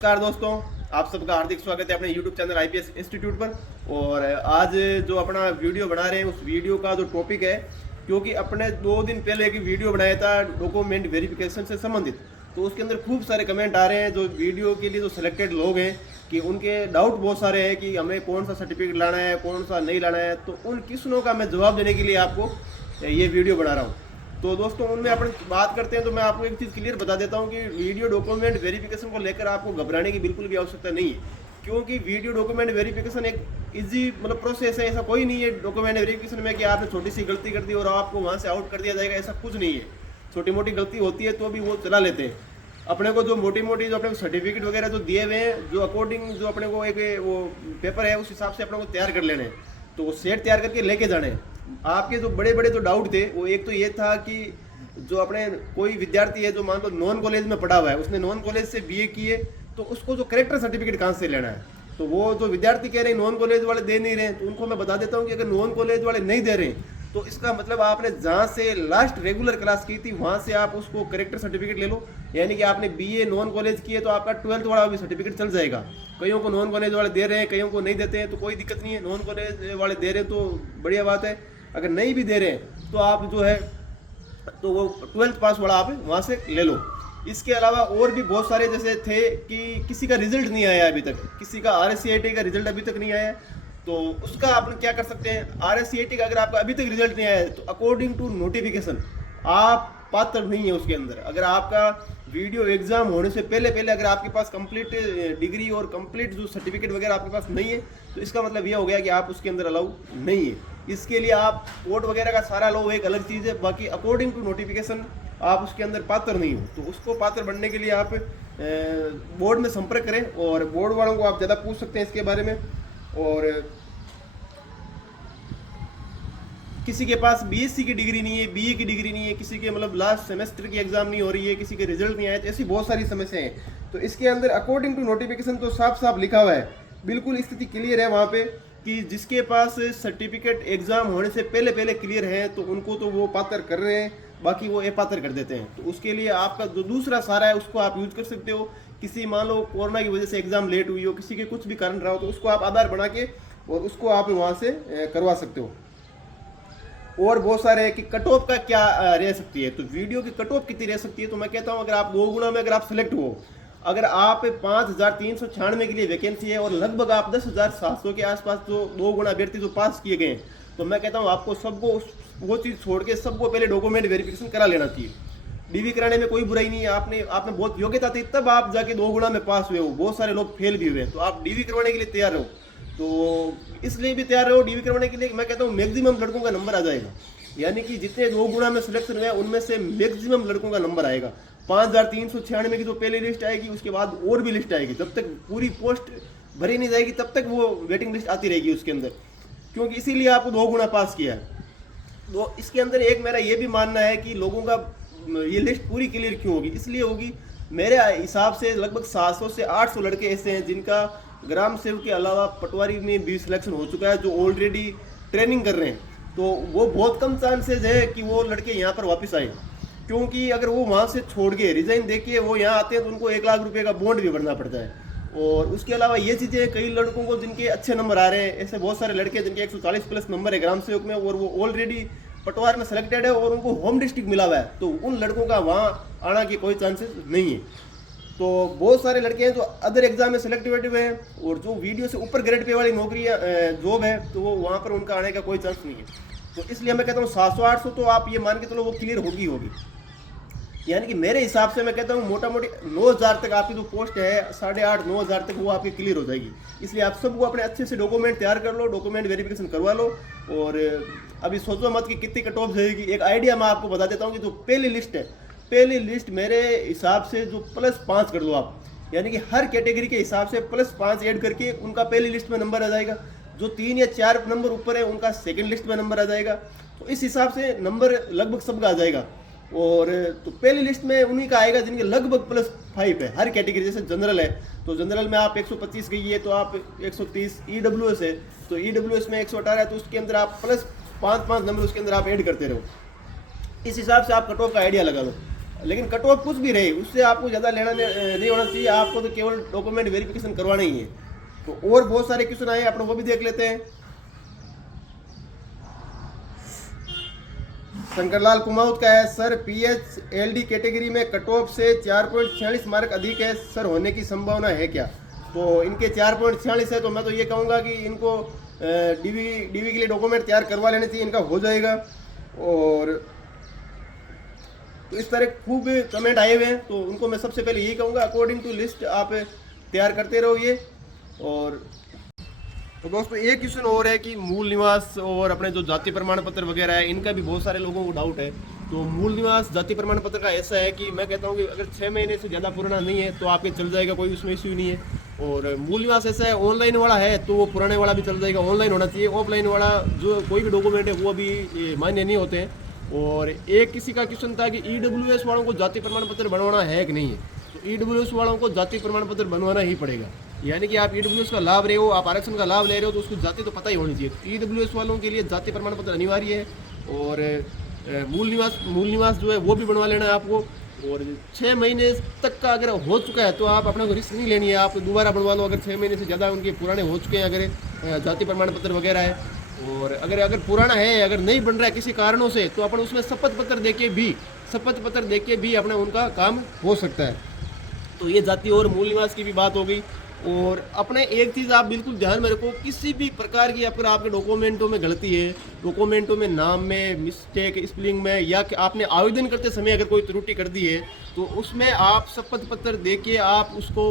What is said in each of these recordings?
नमस्कार दोस्तों, आप सबका हार्दिक स्वागत है अपने YouTube चैनल IPS इंस्टीट्यूट पर। और आज जो अपना वीडियो बना रहे हैं उस वीडियो का जो टॉपिक है, क्योंकि अपने 2 दिन पहले एक वीडियो बनाया था डॉक्यूमेंट वेरिफिकेशन से संबंधित, तो उसके अंदर खूब सारे कमेंट आ रहे हैं जो वीडियो के लिए जो सिलेक्टेड लोग हैं कि उनके डाउट बहुत सारे हैं कि हमें कौन सा सर्टिफिकेट लाना है, कौन सा नहीं लाना है। तो उन क्वेश्चनों का मैं जवाब देने के लिए आपको ये वीडियो बना रहा हूँ। तो दोस्तों, उनमें अपन बात करते हैं तो मैं आपको एक चीज़ क्लियर बता देता हूं कि वीडियो डॉक्यूमेंट वेरिफिकेशन को लेकर आपको घबराने की बिल्कुल भी आवश्यकता नहीं है, क्योंकि वीडियो डॉक्यूमेंट वेरिफिकेशन एक इजी प्रोसेस है। ऐसा कोई नहीं है डॉक्यूमेंट वेरिफिकेशन में कि आपने छोटी सी गलती कर दी और आपको वहां से आउट कर दिया जाएगा, ऐसा कुछ नहीं है। छोटी मोटी गलती होती है तो भी वो चला लेते हैं। अपने को जो मोटी मोटी जो अपने को सर्टिफिकेट वगैरह जो दिए हुए हैं, जो अकॉर्डिंग जो अपने को एक वो पेपर है उस हिसाब से अपने को तैयार कर लेने हैं, तो वो सेट तैयार करके लेके जाने हैं। आपके जो बड़े बड़े जो डाउट थे वो एक तो ये था कि जो अपने कोई विद्यार्थी है जो मान लो नॉन कॉलेज में पढ़ा हुआ है, उसने नॉन कॉलेज से बीए किए, तो उसको जो करेक्टर सर्टिफिकेट कहाँ से लेना है। तो वो जो विद्यार्थी कह रहे हैं नॉन कॉलेज वाले दे नहीं रहे हैं, तो उनको मैं बता देता हूँ कि अगर नॉन कॉलेज वाले नहीं दे रहे हैं तो इसका मतलब आपने जहाँ से लास्ट रेगुलर क्लास की थी वहाँ से आप उसको करेक्टर सर्टिफिकेट ले लो। यानी कि आपने बीए नॉन कॉलेज किए तो आपका 12th वाला भी सर्टिफिकेट चल जाएगा। कईयों को नॉन कॉलेज वाले दे रहे हैं, कईयों को नहीं देते हैं, तो कोई दिक्कत नहीं है। नॉन कॉलेज वाले दे रहे हैं तो बढ़िया बात है। अगर नहीं भी दे रहे हैं तो आप जो है तो वो 12th पास वाला आप वहाँ से ले लो। इसके अलावा और भी बहुत सारे जैसे थे कि किसी का रिजल्ट नहीं आया अभी तक, किसी का RSCIT का रिजल्ट अभी तक नहीं आया, तो उसका आप क्या कर सकते हैं। RSCIT का अगर आपका अभी तक रिजल्ट नहीं आया है तो अकॉर्डिंग टू नोटिफिकेशन आप पात्र नहीं है उसके अंदर। अगर आपका वीडियो एग्जाम होने से पहले पहले अगर आपके पास कंप्लीट डिग्री और कंप्लीट जो सर्टिफिकेट वगैरह आपके पास नहीं है, तो इसका मतलब यह हो गया कि आप उसके अंदर अलाउ नहीं है। इसके लिए आप कोर्ट वगैरह का सारा लो एक अलग चीज़ है, बाकी अकॉर्डिंग टू नोटिफिकेशन आप उसके अंदर पात्र नहीं हो। तो उसको पात्र बनने के लिए आप बोर्ड में संपर्क करें और बोर्ड वालों को आप ज़्यादा पूछ सकते हैं इसके बारे में। और किसी के पास BSc की डिग्री नहीं है, BA की डिग्री नहीं है, किसी के मतलब लास्ट सेमेस्टर की एग्जाम नहीं हो रही है, किसी के रिजल्ट नहीं आए, तो ऐसी बहुत सारी समस्याएं हैं। तो इसके अंदर अकॉर्डिंग टू नोटिफिकेशन तो साफ साफ लिखा हुआ है, बिल्कुल स्थिति क्लियर है वहाँ पे कि जिसके पास सर्टिफिकेट एग्जाम होने से पहले पहले क्लियर है तो उनको तो वो पात्र कर रहे हैं, बाकी वो अपात्र कर देते हैं। तो उसके लिए आपका जो दूसरा सारा है उसको आप यूज कर सकते हो। किसी मान लो कोरोना की वजह से एग्जाम लेट हुई हो, किसी के कुछ भी कारण रहा हो, तो उसको आप आधार बना के और उसको आप वहाँ से करवा सकते हो। और बहुत सारे है कि कट ऑफ का क्या रह सकती है, तो वीडियो की कट ऑफ कितनी रह सकती है। तो मैं कहता हूँ अगर आप 2 गुना में अगर आप सिलेक्ट हो, अगर आप 5396 के लिए वैकेंसी है और लगभग आप 10,700 के आसपास जो 2 गुना अभ्यर्थी जो पास किए गए, तो मैं कहता हूँ आपको सबको वो चीज़ छोड़ के सबको पहले डॉक्यूमेंट वेरिफिकेशन करा लेना चाहिए। DV कराने में कोई बुराई नहीं है। आपने बहुत योग्यता थी तब आप जाके 2 गुना में पास हुए हो, बहुत सारे लोग फेल भी हुए, तो आप DV करवाने के लिए तैयार रहो। तो इसलिए भी तैयार रहो DV करवाने के लिए। मैं कहता हूँ मैक्सिमम लड़कों का नंबर आ जाएगा, यानी कि जितने 2 गुना में सिलेक्शन हुए उनमें से मैक्सिमम लड़कों का नंबर आएगा। 5396 की जो पहली लिस्ट आएगी उसके बाद और भी लिस्ट आएगी, जब तक पूरी पोस्ट भरी नहीं जाएगी तब तक वो वेटिंग लिस्ट आती रहेगी उसके अंदर, क्योंकि इसीलिए आपको 2 गुना पास किया है। तो इसके अंदर एक मेरा ये भी मानना है कि लोगों का ये लिस्ट पूरी क्लियर क्यों होगी, इसलिए होगी मेरे हिसाब से लगभग 700 से 800 लड़के ऐसे हैं जिनका ग्राम सेवक के अलावा पटवारी में भी सिलेक्शन हो चुका है, जो ऑलरेडी ट्रेनिंग कर रहे हैं। तो वो बहुत कम चांसेज है कि वो लड़के यहाँ पर वापस आए, क्योंकि अगर वो वहाँ से छोड़ के रिजाइन दे के वो यहाँ आते हैं तो उनको 1 लाख रुपए का बॉन्ड भी भरना पड़ता है। और उसके अलावा ये चीज़ें कई लड़कों को जिनके अच्छे नंबर आ रहे हैं, ऐसे बहुत सारे लड़के जिनके 140 प्लस नंबर है ग्राम सेवक में और वो ऑलरेडी पटवार में सेलेक्टेड है और उनको होम डिस्ट्रिक्ट मिला हुआ है, तो उन लड़कों का वहाँ आना की कोई चांसेस नहीं है। तो बहुत सारे लड़के हैं जो अदर एग्जाम में सिलेक्टेड हुए हैं और जो वीडियो से ऊपर ग्रेड पे वाली नौकरी जॉब है तो वो वहाँ पर उनका आने का कोई चांस नहीं है। तो इसलिए मैं कहता हूँ 700-800 तो आप ये मान के चलो वो क्लियर होगी। यानी कि मेरे हिसाब से मैं कहता हूँ मोटा मोटी 9,000 तक आपकी जो पोस्ट है 8,500-9,000 तक वो आपकी क्लियर हो जाएगी। इसलिए आप सबको अपने अच्छे से डॉक्यूमेंट तैयार कर लो, डॉक्यूमेंट वेरिफिकेशन करवा लो। और अभी सोचो मत कि कितनी कट ऑफ जाएगी। एक आइडिया मैं आपको बता देता हूँ कि जो पहली लिस्ट है, पहली लिस्ट मेरे हिसाब से जो +5 कर दो आप, यानी कि हर कैटेगरी के हिसाब से +5 ऐड करके उनका पहली लिस्ट में नंबर आ जाएगा। जो 3 या 4 नंबर ऊपर है उनका सेकंड लिस्ट में नंबर आ जाएगा। तो इस हिसाब से नंबर लगभग सबका आ जाएगा। और तो पहली लिस्ट में उन्हीं का आएगा जिनके लगभग +5 है हर कैटेगरी। जैसे जनरल है तो जनरल में आप 125 गई है तो आप 130, EWS है तो EWS में 118 है तो उसके अंदर आप +5 नंबर उसके अंदर आप ऐड करते रहो। इस हिसाब से आप कट ऑफ का आइडिया लगा लो। लेकिन कट ऑफ कुछ भी रहे उससे आपको ज़्यादा लेना नहीं होना चाहिए, आपको तो केवल डॉक्यूमेंट वेरिफिकेशन करवाना ही है। तो और बहुत सारे क्वेश्चन आए, अपने वो भी देख लेते हैं। शंकरलाल कुमाऊत का है, सर PH-LD कैटेगरी में कट ऑफ से 4.46 मार्क अधिक है सर, होने की संभावना है क्या? तो इनके 4.46 है, तो मैं तो ये कहूँगा कि इनको डीवी के लिए डॉक्यूमेंट तैयार करवा लेने चाहिए, इनका हो जाएगा। और तो इस तरह खूब कमेंट आए हुए हैं, तो उनको मैं सबसे पहले यही कहूँगा अकॉर्डिंग टू लिस्ट आप तैयार करते रहो ये। और तो दोस्तों एक क्वेश्चन और है कि मूल निवास और अपने जो जाति प्रमाण पत्र वगैरह है, इनका भी बहुत सारे लोगों को डाउट है। तो मूल निवास जाति प्रमाण पत्र का ऐसा है कि मैं कहता हूँ कि अगर 6 महीने से ज़्यादा पुराना नहीं है तो आपके चल जाएगा, कोई उसमें इश्यू नहीं है। और मूल निवास ऐसा है, ऑनलाइन वाला है तो वो पुराने वाला भी चल जाएगा, ऑनलाइन होना चाहिए। ऑफलाइन वाला जो कोई भी डॉक्यूमेंट है वो अभी मान्य नहीं होते हैं। और एक किसी का क्वेश्चन था कि EWS वालों को जाति प्रमाण पत्र बनवाना है कि नहीं है, तो EWS वालों को जाति प्रमाण पत्र बनवाना ही पड़ेगा। यानी कि आप EWS का लाभ रहे हो, आप आरक्षण का लाभ ले रहे हो, तो उसको जाति तो पता ही होनी चाहिए। EWS वालों के लिए जाति प्रमाण पत्र अनिवार्य है। और मूल निवास जो है वो भी बनवा लेना है आपको। और 6 महीने तक का अगर हो चुका है तो आप अपना को रिस्क नहीं लेनी है, आप दोबारा बनवा लो। अगर 6 महीने से ज़्यादा उनके पुराने हो चुके हैं, अगर जाति प्रमाण पत्र वगैरह है, और अगर पुराना है, अगर नहीं बन रहा है किसी कारणों से, तो अपन उसमें शपथ पत्र देके भी अपना उनका काम हो सकता है। तो ये जाति और मूल निवास की भी बात हो गई। और अपने एक चीज़ आप बिल्कुल ध्यान में रखो, किसी भी प्रकार की अगर आपके डॉक्यूमेंटों में गलती है, डॉक्यूमेंटों में नाम में मिस्टेक, स्पेलिंग में, या कि आपने आवेदन करते समय अगर कोई त्रुटि कर दी है, तो उसमें आप शपथ पत्र देके आप उसको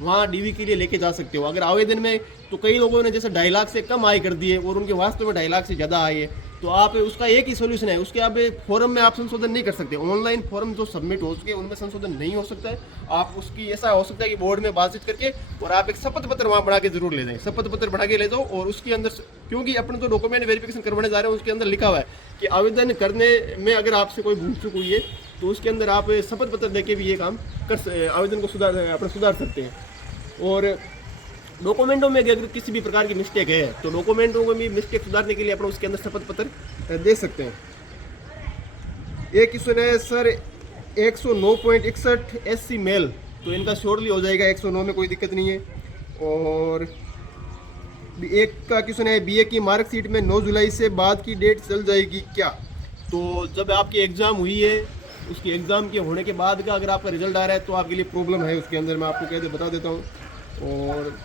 वहाँ डीवी के लिए लेके जा सकते हो। अगर आवेदन में तो कई लोगों ने जैसे 2.5 लाख से कम आय कर दी है और उनके वास्तव में 2.5 लाख से ज़्यादा आय है, तो आप उसका एक ही सोल्यूशन है, उसके आप फॉर्म में आप संशोधन नहीं कर सकते। ऑनलाइन फॉर्म जो सबमिट हो चुके हैं उनमें संशोधन नहीं हो सकता है। आप उसकी ऐसा हो सकता है कि बोर्ड में बातचीत करके और आप एक शपथ पत्र वहाँ बना के जरूर ले जाएं, शपथ पत्र बना के ले जाओ। और उसके अंदर, क्योंकि अपने तो डॉक्यूमेंट वेरिफिकेशन करवाने जा रहे हैं, उसके अंदर लिखा हुआ है कि आवेदन करने में अगर आपसे कोई भूल चूक हुई है तो उसके अंदर आप शपथ पत्र देके भी ये काम आवेदन को सुधार सकते हैं। और डॉक्यूमेंटों में अगर किसी भी प्रकार की मिस्टेक है तो डॉक्यूमेंटों में भी मिस्टेक सुधारने के लिए अपना उसके अंदर शपथ पत्र दे सकते हैं। एक क्वेश्चन है सर 109.61 SC मेल, तो इनका श्योरली हो जाएगा 109 में, कोई दिक्कत नहीं है। और एक का क्वेश्चन है BA की मार्कशीट में 9 जुलाई से बाद की डेट चल जाएगी क्या? तो जब आपकी एग्ज़ाम हुई है, उसकी एग्ज़ाम के होने के बाद का अगर आपका रिजल्ट आ रहा है तो आपके लिए प्रॉब्लम है उसके अंदर, मैं आपको बता देता हूँ। और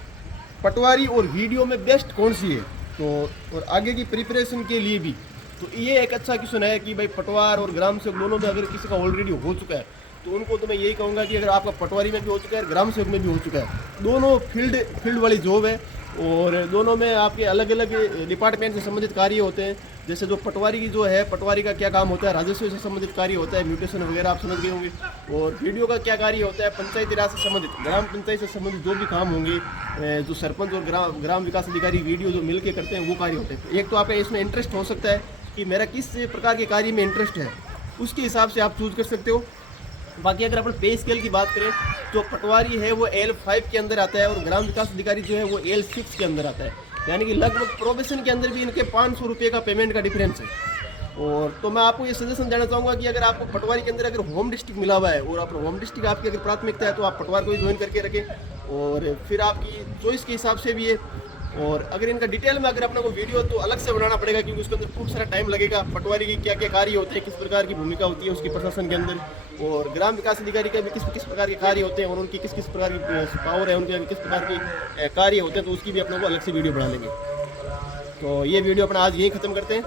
पटवारी और वीडियो में बेस्ट कौन सी है, तो और आगे की प्रिपरेशन के लिए भी, तो ये एक अच्छा क्वेश्चन है कि भाई पटवार और ग्राम सेवक दोनों में अगर किसी का ऑलरेडी हो चुका है तो उनको तो मैं यही कहूँगा कि अगर आपका पटवारी में भी हो चुका है, ग्राम सेवक में भी हो चुका है, दोनों फील्ड वाली जॉब है। और दोनों में आपके अलग अलग डिपार्टमेंट से संबंधित कार्य होते हैं। जैसे जो पटवारी की जो है, पटवारी का क्या काम होता है, राजस्व से संबंधित कार्य होता है, म्यूटेशन वगैरह आप समझ गए होंगे। और वीडियो का क्या कार्य होता है, पंचायती राज से संबंधित, ग्राम पंचायत से संबंधित जो भी काम होंगे, जो सरपंच और ग्राम विकास अधिकारी वीडियो जो मिल के करते हैं वो कार्य होते हैं। एक तो आप इसमें इंटरेस्ट हो सकता है कि मेरा किस प्रकार के कार्य में इंटरेस्ट है, उसके हिसाब से आप चूज कर सकते हो। बाकी अगर अपन पे स्केल की बात करें तो पटवारी है वो L5 के अंदर आता है और ग्राम विकास अधिकारी जो है वो L6 के अंदर आता है। यानी कि लगभग प्रोबेशन के अंदर भी इनके 500 रुपये का पेमेंट का डिफरेंस है। और तो मैं आपको ये सजेशन देना चाहूँगा कि अगर आपको पटवारी के अंदर अगर होम डिस्ट्रिक्ट मिला हुआ है और आप होम डिस्ट्रिक्ट आपकी अगर प्राथमिकता है तो आप पटवार को ही ज्वाइन करके रखें। और फिर आपकी चॉइस के हिसाब से भी है। और अगर इनका डिटेल में अगर अपने को वीडियो तो अलग से बनाना पड़ेगा क्योंकि उसके अंदर खूब सारा टाइम लगेगा। पटवारी की क्या क्या कार्य होते हैं, किस प्रकार की भूमिका होती है उसकी प्रशासन के अंदर, और ग्राम विकास अधिकारी का भी किस किस प्रकार के कार्य होते हैं और उनकी किस किस प्रकार की पावर है, उनके किस प्रकार के कार्य होते हैं, तो उसकी भी अपने को अलग से वीडियो बना लेंगे। तो ये वीडियो अपना आज यही ख़त्म करते हैं।